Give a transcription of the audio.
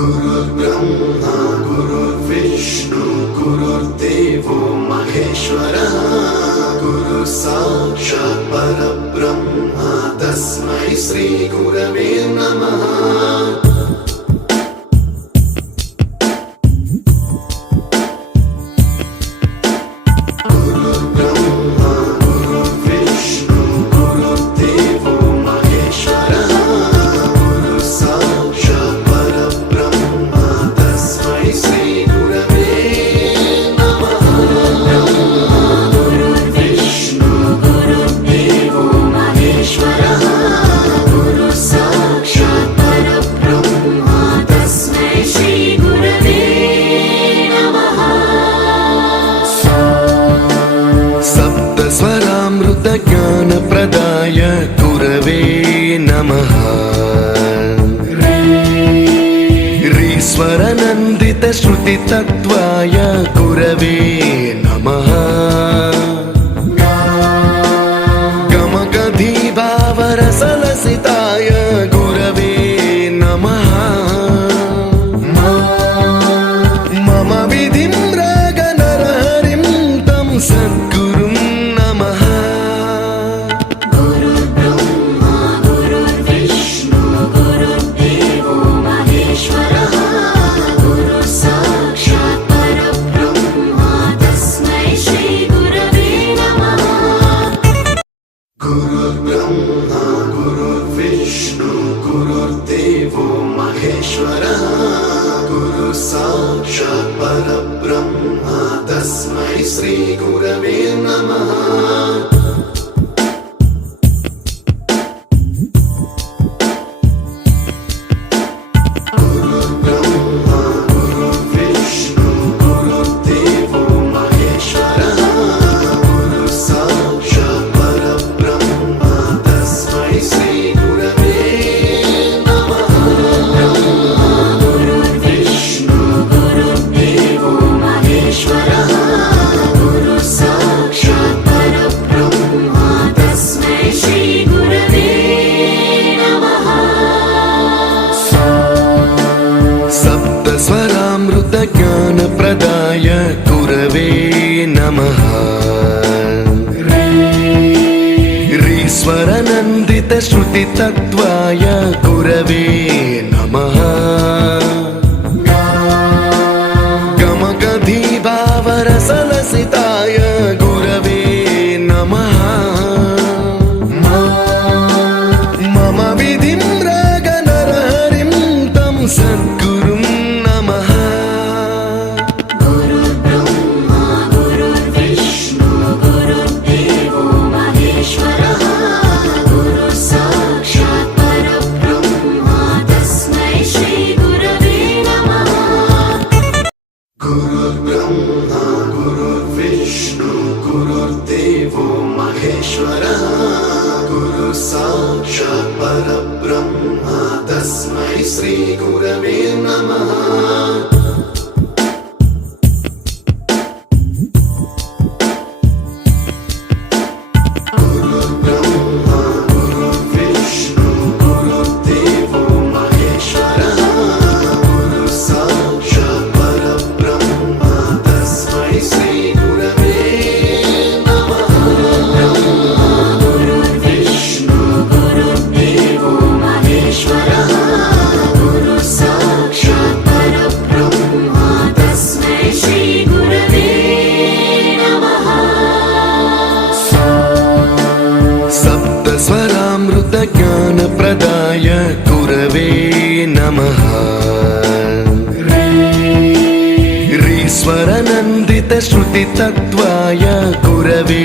गुरुर्ब्रह्मा गुरुर्विष्णु गुरुर्देवो महेश्वरः गुरु साक्षात् परब्रह्म तस्मै श्री गुरवे नमः। ज्ञान प्रदाय गुरवे नमः। ईश्वर नंदित श्रुति तत्वाय गुरवे नमः। गमगधी भावरसलसिताय गुरवे नमः। मम विधिं रागनरहरिं तं सद्गुरुं नमः। गुरुर्ब्रह्मा गुरुर्विष्णु गुरुर्देवो महेश्वरः गुरु साक्षात् परब्रह्म तस्मै श्री गुरवे नमः। ज्ञान प्रदाय गुरवे नमः। ईश्वर नंदित श्रुति तत्वाय गुरवे नमः। गमगधी भावरसलसिताय गुरवे नमः। मम विधिं रागनरहरिं तं सद्गुरुं नमः। गुरुर्ब्रह्मा गुरुर्विष्णु गुरुर्देवो महेश्वरः गुरु साक्षात् परब्रह्म तस्मै श्री गुरवे नमः। ज्ञान प्रदाय गुरवे नमः। ईश्वर नंदित श्रुति तत्वाय गुरवे